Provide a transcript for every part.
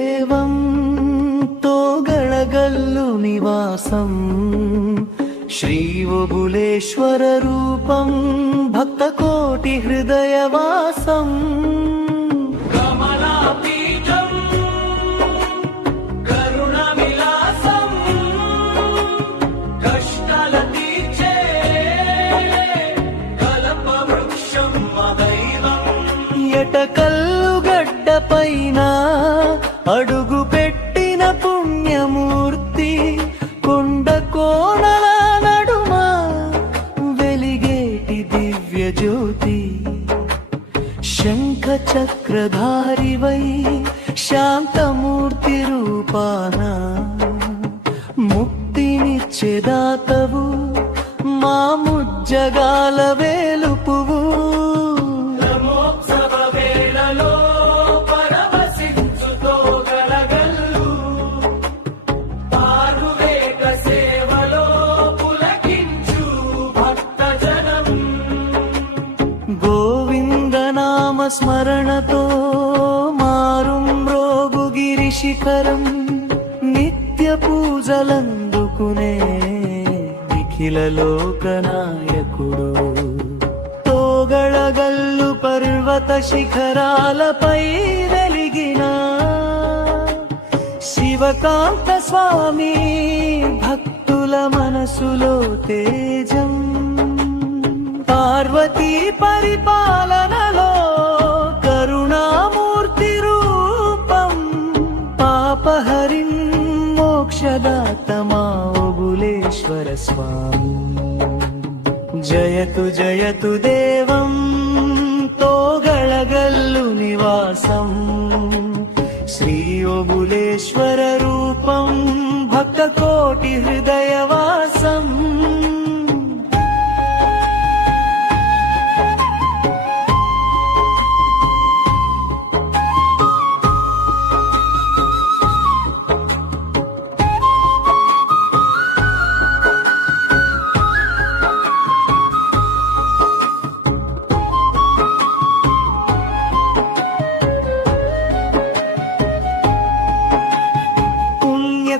దేవం తోగళగల్లు నివాసం శ్రీ ఓబులేశ్వర రూపం భక్త కోటి హృదయవాసం ఎటకల్లు గడ్డ పైన అడుగు పెట్టిన పుణ్యమూర్తి కొండ కోణల నడుమ వెలిగేటి దివ్య జ్యోతి శంఖ చక్రధారివై శాంతమూర్తి రూపాన ముక్తినిచ్చేదాతవు మా ముజ్జగాల వేలుపువు స్మరణతో మారుం రోగుగిరి శిఖరం నిత్య పూజలందుకునే నిఖిల లోకనాయకుడు తోగళగల్లు పర్వత శిఖరాలపై వెలిగిన శివకాంత స్వామి భక్తుల మనసులో తేజం పార్వతీ పరిపాలనలో కరుణామూర్తి రూపం పాపహరిం మోక్షదాత మా ఓబులేశ్వర స్వామి జయతు జయతు దేవం తోగళగల్లు నివాసం శ్రీ ఓబులేశ్వర రూపం భక్త కోటి హృదయవాసం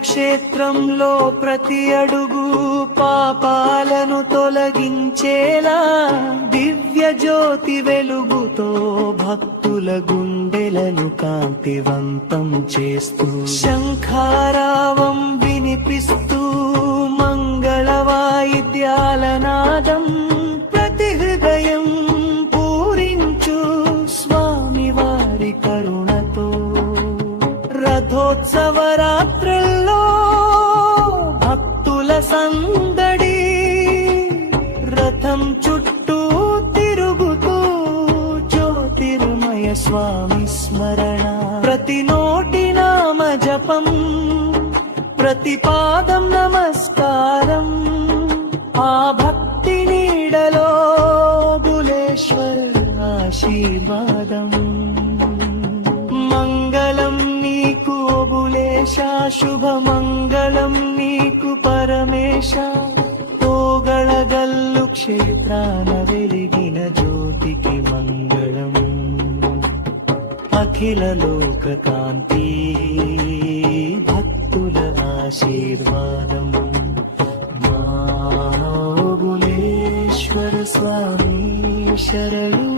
క్షేత్రంలో ప్రతి అడుగు పాపాలను తొలగించేలా దివ్య జ్యోతి వెలుగుతో భక్తుల గుండెలను కాంతివంతం చేస్తూ శంఖారావం వినిపిస్తూ మంగళ వాయిద్యాల నాదం ప్రతి హృదయం పూరించు స్వామి వారి కరుణతో రథోత్సవ రాత్రుల్లో భక్తుల సందడి రథం చుట్టూ తిరుగుతూ జ్యోతిర్మయ స్వామి స్మరణ ప్రతి నోటి నామ జపం ప్రతి పాదం నమస్కారం ఆ భక్తి నీడలో ఓబులేశ్వర ఆశీర్వాదం మంగళం నీకు ఓబులేశ శుభమంగళం నీకు పరమేశ తోగళగల్లు క్షేత్రాన వెలిగిన జ్యోతికి మంగళం అఖిల లోక కాంతి భక్తుల ఆశీర్వాదం మా ఓబులేశ్వర స్వామి శరణు